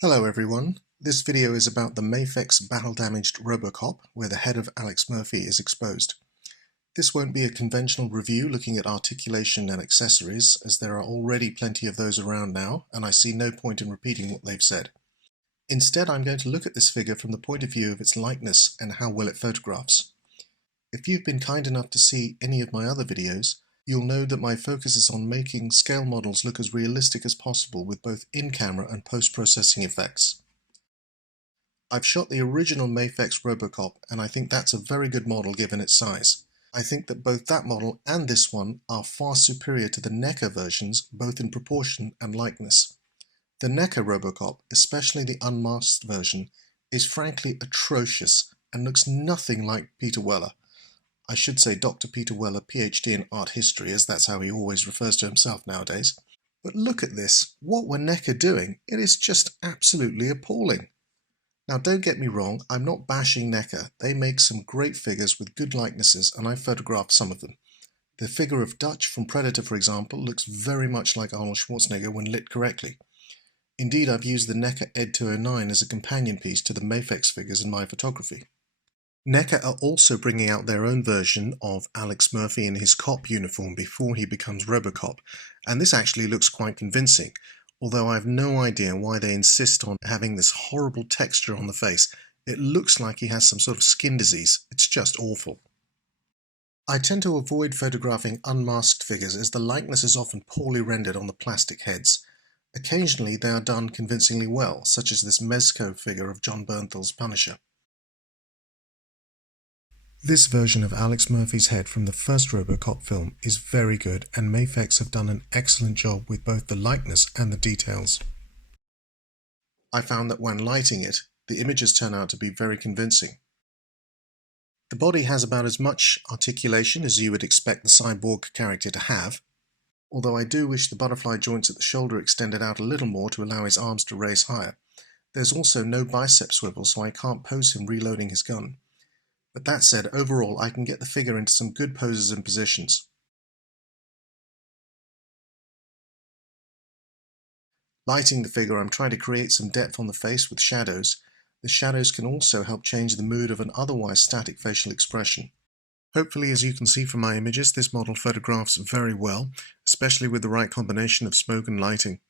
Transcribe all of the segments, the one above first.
Hello everyone, this video is about the Mafex Battle Damaged Robocop, where the head of Alex Murphy is exposed. This won't be a conventional review looking at articulation and accessories, as there are already plenty of those around now, and I see no point in repeating what they've said. Instead, I'm going to look at this figure from the point of view of its likeness and how well it photographs. If you've been kind enough to see any of my other videos, you'll know that my focus is on making scale models look as realistic as possible with both in-camera and post-processing effects. I've shot the original Mafex Robocop, and I think that's a very good model given its size. I think that both that model and this one are far superior to the NECA versions, both in proportion and likeness. The NECA Robocop, especially the unmasked version, is frankly atrocious and looks nothing like Peter Weller. I should say Dr. Peter Weller, PhD in art history, as that's how he always refers to himself nowadays. But look at this. What were NECA doing? It is just absolutely appalling. Now don't get me wrong, I'm not bashing NECA. They make some great figures with good likenesses, and I've photographed some of them. The figure of Dutch from Predator, for example, looks very much like Arnold Schwarzenegger when lit correctly. Indeed, I've used the NECA Ed 209 as a companion piece to the Mafex figures in my photography. NECA are also bringing out their own version of Alex Murphy in his cop uniform before he becomes Robocop, and this actually looks quite convincing, although I have no idea why they insist on having this horrible texture on the face. It looks like he has some sort of skin disease. It's just awful. I tend to avoid photographing unmasked figures as the likeness is often poorly rendered on the plastic heads. Occasionally they are done convincingly well, such as this Mezco figure of John Bernthal's Punisher. This version of Alex Murphy's head from the first Robocop film is very good, and Mafex have done an excellent job with both the likeness and the details. I found that when lighting it, the images turn out to be very convincing. The body has about as much articulation as you would expect the cyborg character to have, although I do wish the butterfly joints at the shoulder extended out a little more to allow his arms to raise higher. There's also no bicep swivel, so I can't pose him reloading his gun. But that said, overall I can get the figure into some good poses and positions. Lighting the figure, I'm trying to create some depth on the face with shadows. The shadows can also help change the mood of an otherwise static facial expression. Hopefully, as you can see from my images, this model photographs very well, especially with the right combination of smoke and lighting.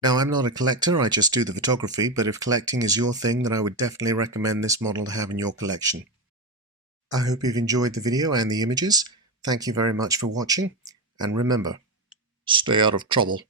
Now, I'm not a collector, I just do the photography, but if collecting is your thing, then I would definitely recommend this model to have in your collection. I hope you've enjoyed the video and the images. Thank you very much for watching, and remember, stay out of trouble.